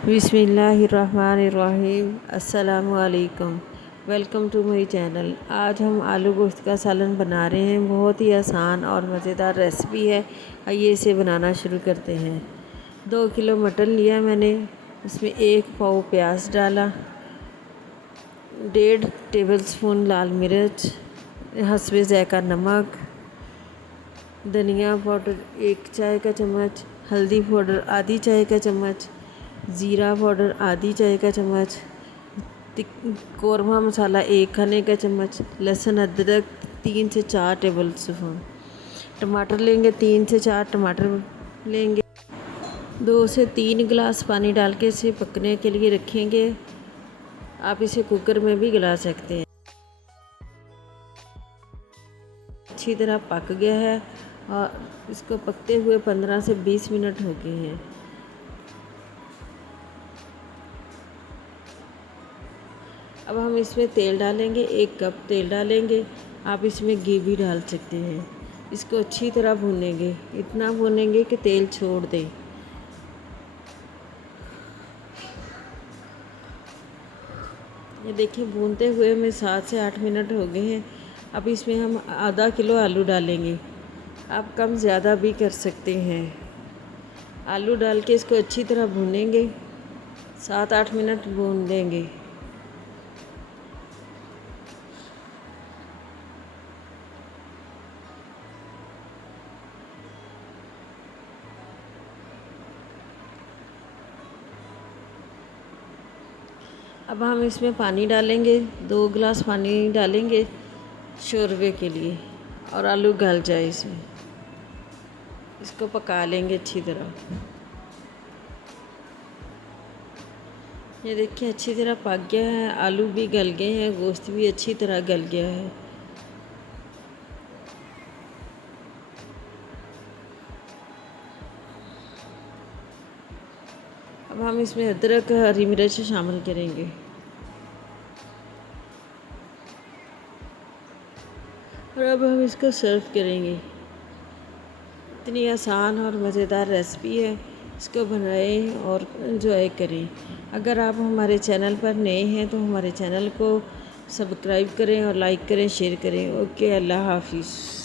बिस्मिल्लाहिर्रहमानिर्रहीम। अस्सलामुअलैकुम। Welcome to my channel. आज हम आलू गोश्त का सालन बना रहे हैं। बहुत ही आसान और मज़ेदार रेसिपी है। आइए इसे बनाना शुरू करते हैं। 2 किलो मटन लिया मैंने, उसमें 1 पाव प्याज डाला, 1.5 टेबलस्पून लाल मिर्च, हस्बे ज़ायक़ा नमक, धनिया पाउडर 1 चाय का चम्मच, हल्दी पाउडर आधी चाय का चम्मच, ज़ीरा पाउडर आधी चाय का चम्मच, कौरमा मसाला 1 खाने का चम्मच, लहसुन अदरक 3 से 4 टेबल स्पून, टमाटर लेंगे 3 से 4 टमाटर लेंगे। 2 से 3 गिलास पानी डाल के इसे पकने के लिए रखेंगे। आप इसे कुकर में भी गला सकते हैं। अच्छी तरह पक गया है और इसको पकते हुए 15 से 20 मिनट हो गए हैं। अब हम इसमें तेल डालेंगे, 1 कप तेल डालेंगे। आप इसमें घी भी डाल सकते हैं। इसको अच्छी तरह भूनेंगे, इतना भूनेंगे कि तेल छोड़ दे। ये देखिए भूनते हुए हमें 7 से 8 मिनट हो गए हैं। अब इसमें हम आधा किलो आलू डालेंगे। आप कम ज़्यादा भी कर सकते हैं। आलू डाल के इसको अच्छी तरह भूनेंगे, 7-8 मिनट भून देंगे। अब हम इसमें पानी डालेंगे, 2 गिलास पानी डालेंगे शोरबे के लिए, और आलू गल जाए इसमें। इसको पका लेंगे अच्छी तरह। ये देखिए अच्छी तरह पक गया है, आलू भी गल गए हैं, गोश्त भी अच्छी तरह गल गया है। अब हम इसमें अदरक हरी मिर्च शामिल करेंगे। और अब हम इसको सर्व करेंगे। इतनी आसान और मज़ेदार रेसिपी है, इसको बनाएं और एंजॉय करें। अगर आप हमारे चैनल पर नए हैं तो हमारे चैनल को सब्सक्राइब करें और लाइक करें, शेयर करें। ओके, अल्लाह हाफिज़।